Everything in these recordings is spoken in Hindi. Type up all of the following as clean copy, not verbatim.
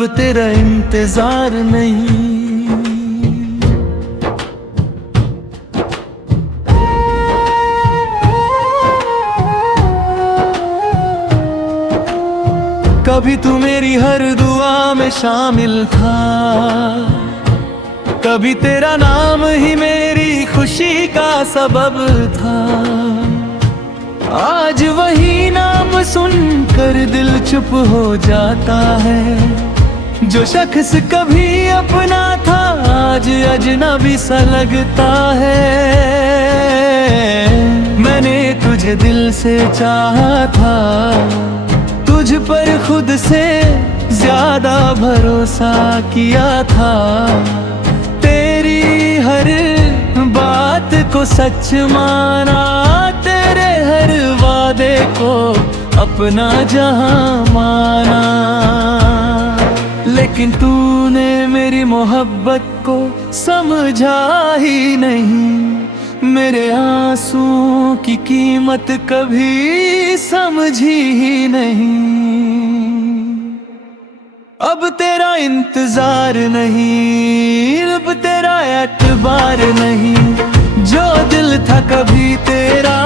अब तेरा इंतजार नहीं। कभी तू मेरी हर दुआ में शामिल था, कभी तेरा नाम ही मेरी खुशी का सबब था। आज वही नाम सुनकर दिल चुप हो जाता है। जो शख्स कभी अपना था आज अजनबी सा लगता है। मैंने तुझे दिल से चाहा था, तुझ पर खुद से ज्यादा भरोसा किया था। तेरी हर बात को सच माना, तेरे हर वादे को अपना जहां माना। लेकिन तूने मेरी मोहब्बत को समझा ही नहीं, मेरे आंसुओं की कीमत कभी समझी ही नहीं। अब तेरा इंतजार नहीं, अब तेरा एतबार नहीं। जो दिल था कभी तेरा,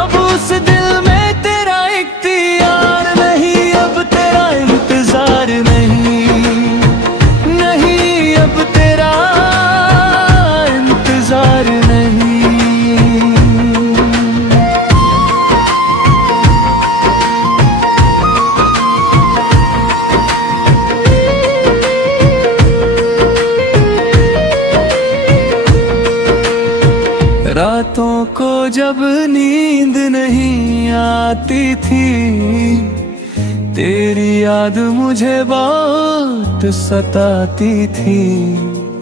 अब उस दिल में तेरा इख्तियार नहीं। अब तेरा इंतजार नहीं, नहीं अब तेरा इंतजार नहीं। रातों को जब नींद नहीं आती थी, तेरी याद मुझे बहुत सताती थी।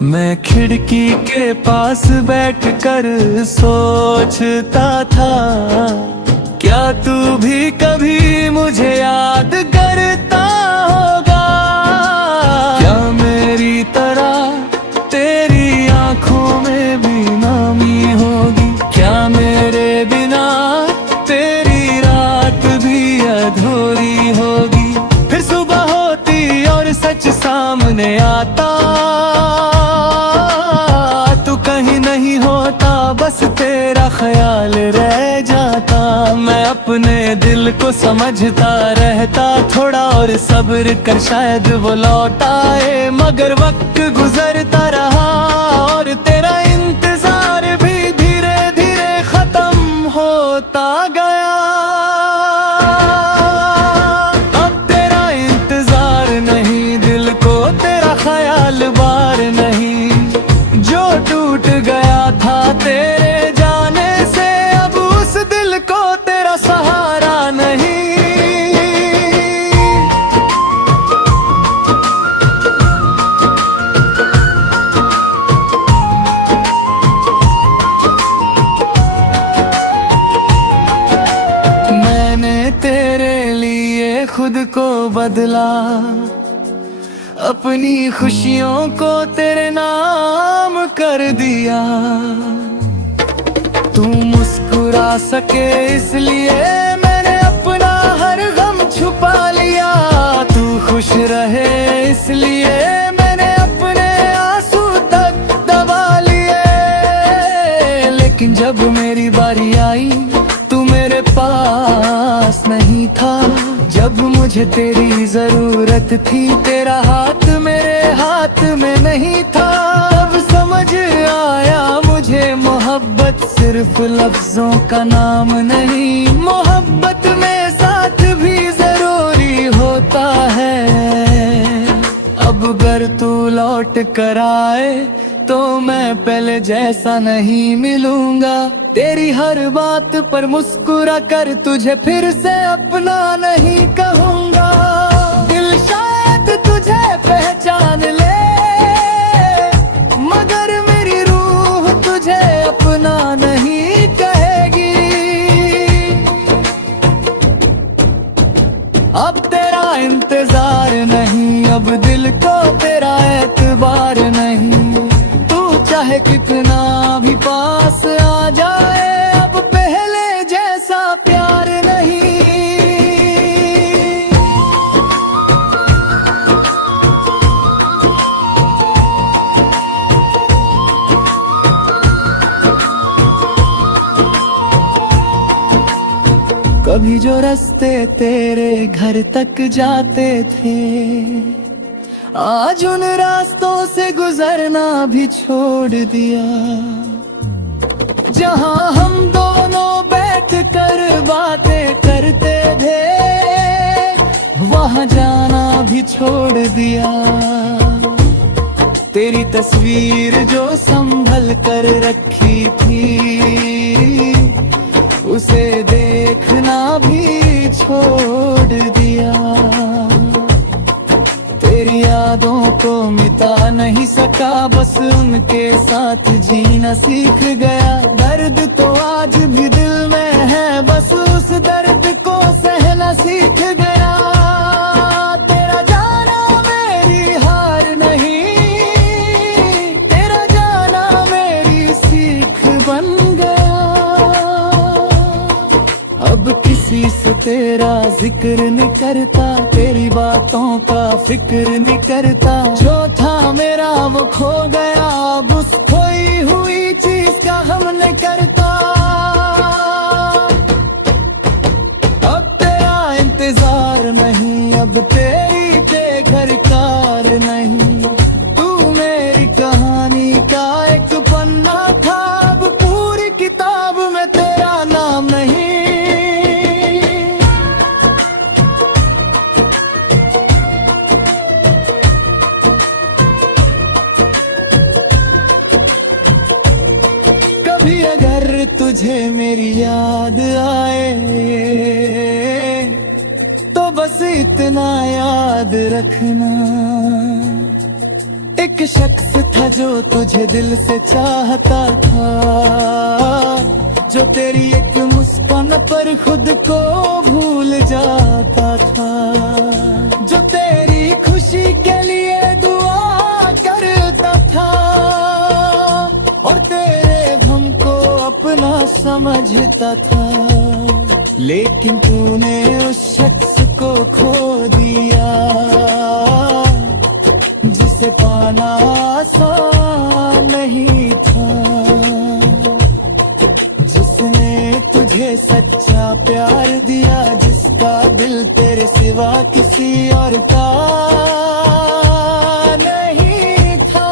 मैं खिड़की के पास बैठकर सोचता था, क्या तू भी कभी मुझे याद करता होगा। क्या मेरी तरह तेरी आंखों में भी नामी होगी। क्या मेरे बिना तेरी रात भी अधूरी होगी। फिर सुबह होती और सच सामने आता, तू कहीं नहीं होता, बस तेरा ख्याल रह जाता। मैं अपने दिल को समझता रहता, थोड़ा और सब्र कर शायद वो लौट आए। मगर वक्त गुजरता रहा और तेरा इंतजार भी धीरे धीरे खत्म होता गया। अब तेरा इंतजार नहीं, दिल को तेरा ख्याल बार नहीं। जो टूट गया था तेरे जाने से, अब उस दिल को तेरा सहारा नहीं। खुद को बदला, अपनी खुशियों को तेरे नाम कर दिया। तू मुस्कुरा सके इसलिए मैंने अपना हर गम छुपा लिया। तू खुश रहे इसलिए मैंने अपने आंसू तक दबा लिए। लेकिन जब मेरी बारी आई तू मेरे पास नहीं था। जब मुझे तेरी जरूरत थी तेरा हाथ मेरे हाथ में नहीं था। तब समझ आया मुझे मोहब्बत सिर्फ लफ्जों का नाम नहीं। मोहब्बत में साथ भी जरूरी होता है। अब अगर तू लौट कर आए तो मैं पहले जैसा नहीं मिलूंगा। तेरी हर बात पर मुस्कुरा कर तुझे फिर से अपना नहीं कहूंगा। दिल शायद तुझे पहचान ले, मगर मेरी रूह तुझे अपना नहीं कहेगी। अब तेरा इंतजार नहीं, अब दिल को तेरा एतबार नहीं। चाहे कितना भी पास आ जाए अब पहले जैसा प्यार नहीं। कभी जो रास्ते तेरे घर तक जाते थे, आज उन रास्तों से गुजरना भी छोड़ दिया। जहां हम दोनों बैठ कर बातें करते थे, वहां जाना भी छोड़ दिया। तेरी तस्वीर जो संभल कर रखी थी, उसे देखना भी छोड़ दिया। तेरी यादों को मिटा नहीं सका, बस उनके साथ जीना सीख गया। दर्द तो आज भी दिल में है, बस उस दर्द को सहना सीख गया। तेरा जाना मेरी हार नहीं, तेरा जाना मेरी सीख बन गया। अब किसी से तेरा जिक्र नहीं करता, तेरी बातों का फिक्र नहीं करता। जो था मेरा वो खो गया, अब उस खोई हुई चीज का हम नहीं करता। अब तेरा इंतजार नहीं, अब तेरी बेघर कार नहीं। तू मेरी कहानी का एक पन्ना था, अब पूरी किताब में तेरा नाम नहीं। कभी अगर तुझे मेरी याद आए, तो बस इतना याद रखना, एक शख्स था जो तुझे दिल से चाहता था, जो तेरी एक मुस्कान पर खुद को भूल जाता था, जो तेरी खुशी के लिए दुआ करता था और तेरे गम को अपना समझता था। लेकिन तूने उस शख्स को खो दिया, जिसे पाना आसान नहीं था, जिसने तुझे सच्चा प्यार दिया, जिसका दिल तेरे सिवा किसी और का नहीं था।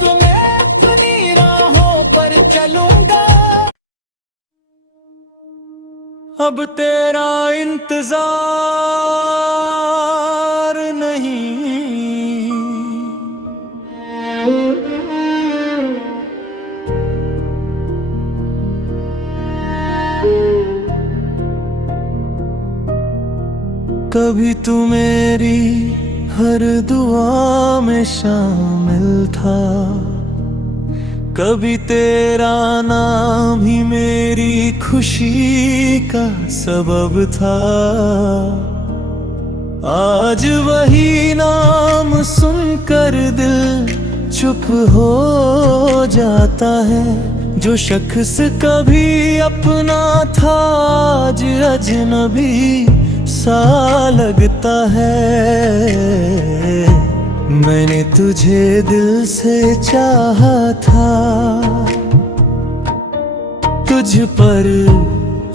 तो मैं अपनी राहों पर चलूंगा, अब तेरा इंतजार नहीं। कभी तू मेरी हर दुआ में शामिल था, कभी तेरा नाम ही मेरी खुशी का सबब था। आज वही नाम सुनकर दिल चुप हो जाता है, जो शख्स कभी अपना था आज अजनबी सा लगता है। मैंने तुझे दिल से चाहा था, तुझ पर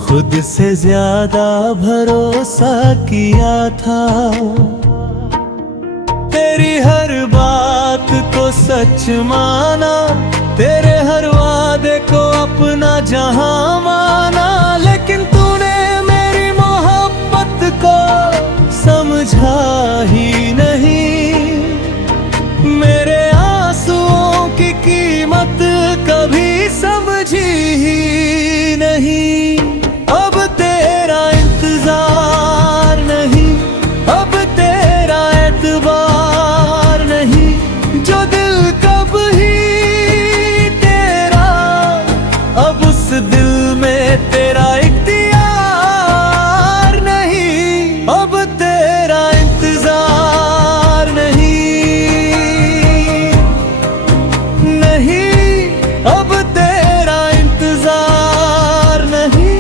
खुद से ज्यादा भरोसा किया था। तेरी हर बात को सच माना, तेरे हर वादे को अपना जहां माना, लेकिन तूने मेरी मोहब्बत को समझा ही नहीं। मेरे आंसुओं की कीमत कभी समझी ही नहीं। अब तेरा इंतजार नहीं, अब तेरा एतबार नहीं, जो दिल कब ही तेरा, अब उस दिल में तेरा इख्तियार नहीं। अब तेरा इंतजार नहीं, अब तेरा इंतजार नहीं।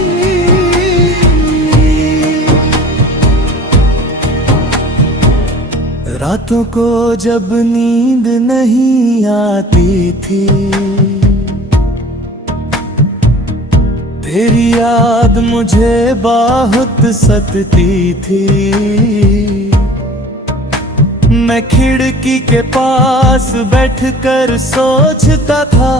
रातों को जब नींद नहीं आती थी, तेरी याद मुझे बहुत सताती थी। मैं खिड़की के पास बैठकर सोचता था,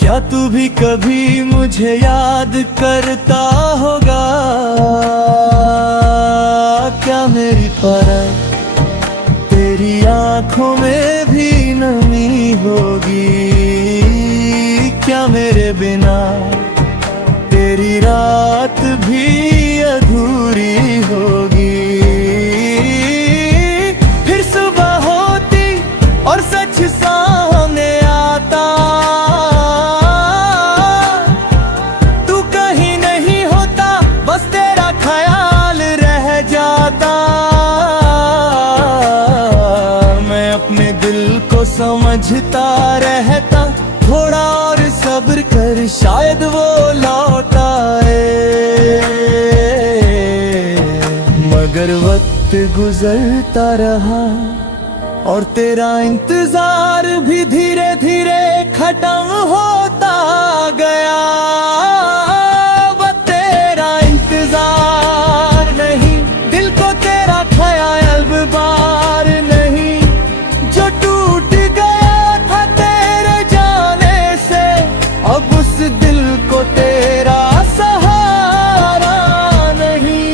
क्या तू भी कभी मुझे याद करता होगा? क्या मेरी परख तेरी आंखों में भी नमी होगी? क्या मेरे बिना तेरी रात भी अधूरी होगी? फिर सुबह होती और सच सामने आता, तू कहीं नहीं होता, बस तेरा ख्याल रह जाता। मैं अपने दिल को समझता रहता, थोड़ा और सब्र कर शायद वो लौट आए। मगर वक्त गुजरता रहा और तेरा इंतजार भी धीरे धीरे खत्म होता गया। वो तेरा इंतजार नहीं, दिल को तेरा ख्याल बार नहीं, जो टूट गया था तेरे जाने से, अब उस दिल को तेरा सहारा नहीं।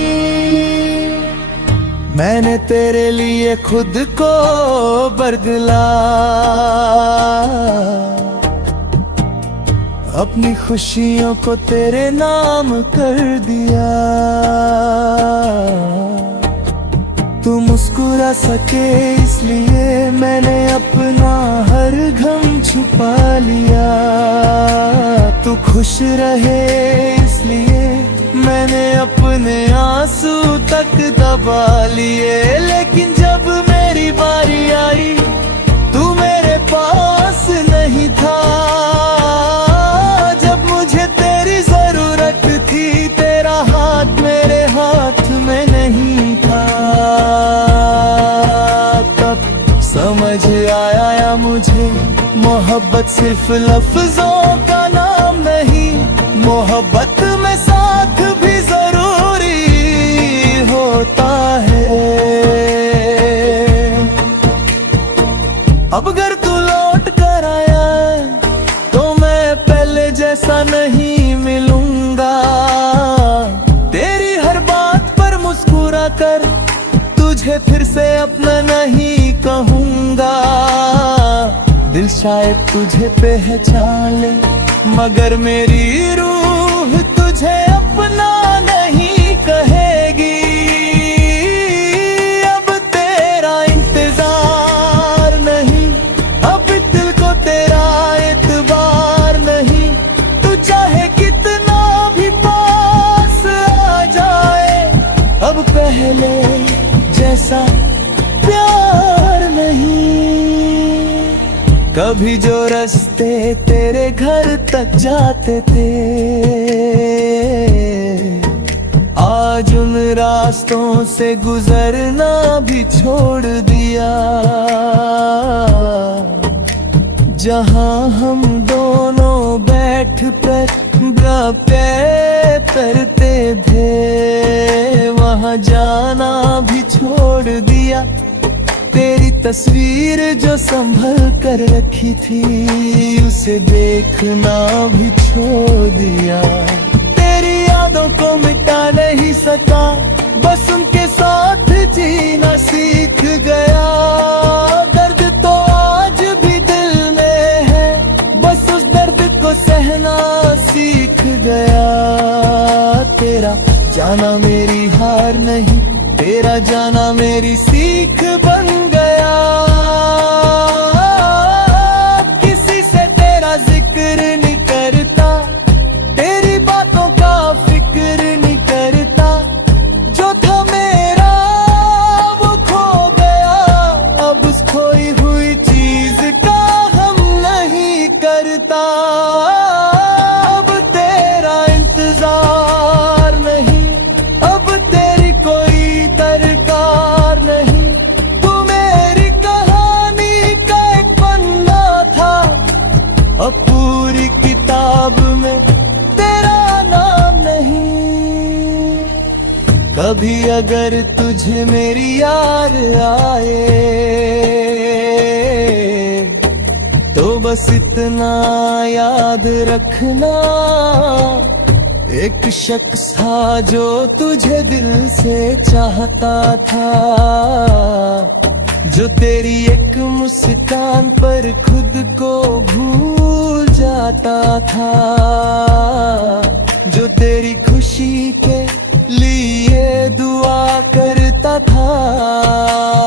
मैंने तेरे लिए खुद को बदला, अपनी खुशियों को तेरे नाम कर दिया। तू मुस्कुरा सके इसलिए मैंने अपना हर गम छुपा लिया। तू खुश रहे इसलिए मैंने अपने आंसू तक दबा लिए। लेकिन जब मेरी बारी आई तू मेरे पास नहीं था, जब मुझे तेरी जरूरत थी तेरा हाथ मेरे हाथ में नहीं था। तब समझ आया मुझे मोहब्बत सिर्फ लफ्जों का नाम नहीं, मोहब्बत में साथ भी जरूरी होता है। अब अगर तू लौट कर आया तो मैं पहले जैसा नहीं मिलूंगा। तेरी हर बात पर मुस्कुरा कर तुझे फिर से अपना नहीं कहूंगा। दिल शायद तुझे पहचान ले मगर मेरी रूह तुझे अपना नहीं कहेगी। अब तेरा इंतजार नहीं, अब दिल को तेरा एतबार नहीं। तू चाहे कितना भी पास आ जाए, अब पहले जैसा प्यार नहीं। कभी जो रास्ते तेरे घर तक जाते थे, आज उन रास्तों से गुजरना भी छोड़ दिया। जहां हम दोनों बैठ कर बातें करते थे, वहां जाना भी छोड़ दिया। तेरी तस्वीर जो संभल कर रखी थी उसे देखना भी छोड़ दिया। तेरी यादों को मिटा नहीं सका, बस उनके साथ जीना सीख गया। दर्द तो आज भी दिल में है, बस उस दर्द को सहना सीख गया। तेरा जाना मेरी हार नहीं, तेरा जाना मेरी सीख बन गया। किसी से तेरा जिक्र नहीं करता, तेरी बातों का फिक्र नहीं करता। जो था मेरा वो खो गया, अब उस खोई हुई चीज का हम नहीं करता। अब तेरा इंतजार नहीं, अब तेरी कोई दरकार नहीं। तू मेरी कहानी का एक पन्ना था, अब पूरी भी अगर तुझे मेरी याद आए तो बस इतना याद रखना, एक शख्स था जो तुझे दिल से चाहता था, जो तेरी एक मुस्कान पर खुद को भूल जाता था, जो तेरी खुशी के लिए दुआ करता था।